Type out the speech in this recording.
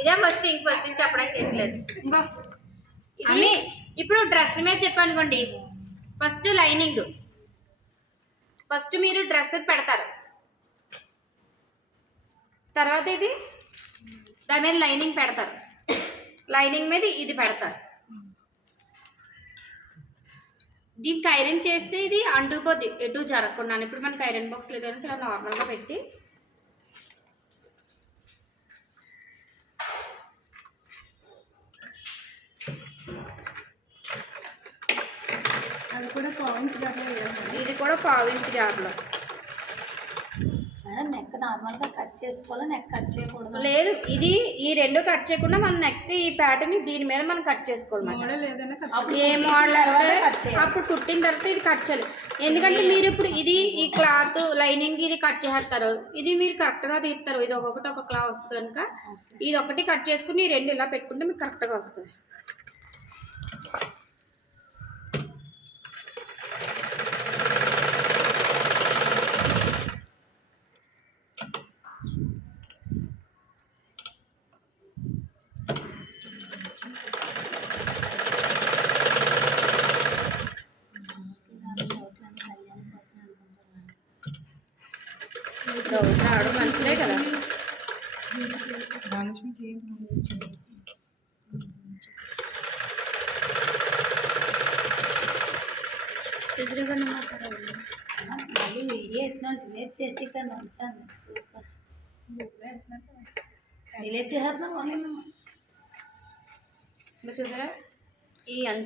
ఇదే ఫస్ట్ నుంచి చెప్పడానికి ఏం లేదు. ఇది ఇప్పుడు డ్రెస్ మీద చెప్పనుకోండి. ఫస్ట్ లైనింగ్, ఫస్ట్ మీరు డ్రెస్ పెడతారు, తర్వాత ఇది దాని మీద లైనింగ్ పెడతారు, లైనింగ్ మీద ఇది పెడతారు. దీనికి ఐరన్ చేస్తే ఇది అంటుకుపోద్ది ఎటు జరగకుండా. ఇప్పుడు మనకి ఐరన్ బాక్స్ లేదు కనుక ఇలా నార్మల్గా పెట్టి అది కూడా పావించి ఇది కూడా పావించి జార్లో. మేడం నెక్ నార్మల్గా కట్ చేసుకోవాలా, నెక్ కట్ చేయకూడదు? లేదు, ఇది ఈ రెండు కట్ చేయకుండా మన నెక్ ఈ ప్యాటర్న్ దీని మీద మనం కట్ చేసుకోవాలి. ఏ మోడల్ అంటే అప్పుడు కుట్టిన తర్వాత ఇది కట్ చేయాలి. ఎందుకంటే మీరు ఇప్పుడు ఇది ఈ క్లాత్ లైనింగ్ ఇది కట్ చేస్తారు, ఇది మీరు కరెక్ట్గా తీస్తారు. ఇది ఒక్కొక్కటి ఒక క్లాత్ వస్తుంది కనుక ఇది ఒకటి కట్ చేసుకుని ఈ రెండు ఇలా పెట్టుకుంటే మీకు కరెక్ట్గా వస్తుంది. ఆడు మంచిదే కదా. మళ్ళీ వీడియో ఎట్లా డిలీట్ చేసి ఇక్కడ ఉంచాను, చూసుకో. డిలీట్ చేసేద్దాం. చూసారా ఈ అంచు